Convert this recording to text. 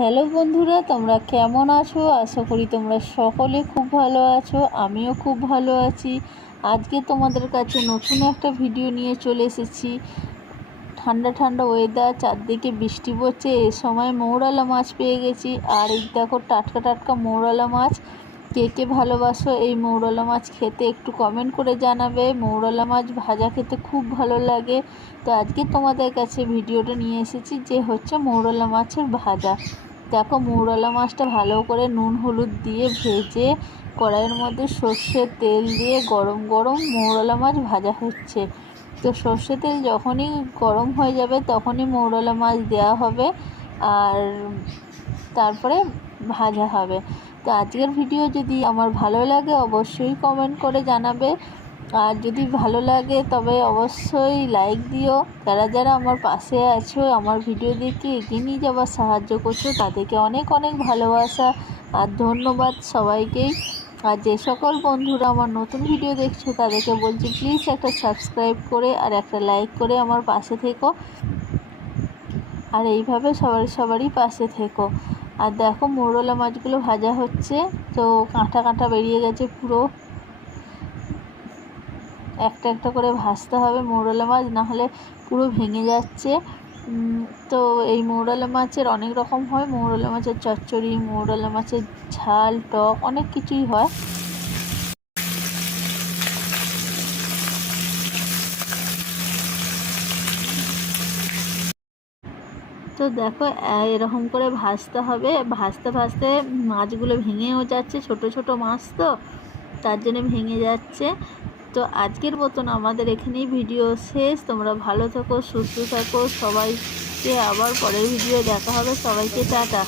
Hello বন্ধুরা, তোমরা কেমন আছো? আশা করি তোমরা সকলে খুব ভালো আছো। আমিও খুব ভালো আছি। আজকে তোমাদের কাছে নতুন একটা ভিডিও নিয়ে চলে এসেছি। ঠান্ডা ঠান্ডা ওয়েদার, চারদিকে বৃষ্টি পড়ছে, এ সময় মৌরলা মাছ পেয়ে গেছি। আর এই দেখো টাটকা টাটকা মৌরলা মাছ। কে কে ভালোবাসো এই মৌরলা মাছ খেতে একটু কমেন্ট করে জানাবে। মৌরলা মাছ ভাজা খেতে খুব ভালো লাগে। তো আজকে তোমাদের কাছে ভিডিওটা নিয়ে এসেছি যে হচ্ছে মৌরলা মাছের ভাজা। দেখো মৌরলা মাছটা ভালো করে নুন হলুদ দিয়ে ভেজে কড়াইয়ের মধ্যে সর্ষের তেল দিয়ে গরম গরম মৌরলা মাছ ভাজা হচ্ছে। তো সর্ষের তেল যখনই গরম হয়ে যাবে তখনই মৌরলা মাছ দেওয়া হবে আর তারপরে ভাজা হবে। তো আজকের ভিডিও যদি আমার ভালো লাগে অবশ্যই কমেন্ট করে জানাবে। আর যদি ভালো লাগে তবে অবশ্যই লাইক দিও। যারা যারা আমার পাশে আছো, আমার ভিডিও দেখে এগিয়ে নিয়ে যাওয়ার সাহায্য করছো, তাদেরকে অনেক অনেক ভালোবাসা আর ধন্যবাদ সবাইকেই। আর যে সকল বন্ধুরা আমার নতুন ভিডিও দেখছো তাদেরকে বলছি প্লিজ একটা সাবস্ক্রাইব করে আর একটা লাইক করে আমার পাশে থেকো। আর এইভাবে সবারই পাশে থেকো। আর দেখো মৌরলা মাছগুলো ভাজা হচ্ছে, তো কাঁটা কাঁটা বেরিয়ে গেছে পুরো। একটা একটা করে ভাজতে হবে মৌরলা মাছ, নাহলে পুরো ভেঙে যাচ্ছে। তো এই মৌরলা মাছের অনেক রকম হয়। মৌরলা মাছের চচ্চড়ি, মৌরলা মাছের ঝাল, টক, অনেক কিছুই হয়। তো দেখো এরকম করে ভাজতে হবে। ভাজতে ভাজতে মাছগুলো ভেঙেও যাচ্ছে, ছোট ছোট মাছ তো তার জন্য ভেঙে যাচ্ছে। তো আজকের মতন আমাদের এখানেই ভিডিও শেষ। তোমরা ভালো থেকো, সুস্থ থাকো। সবাইকে আবার পরের ভিডিও দেখা হবে। সবাইকে টাটা।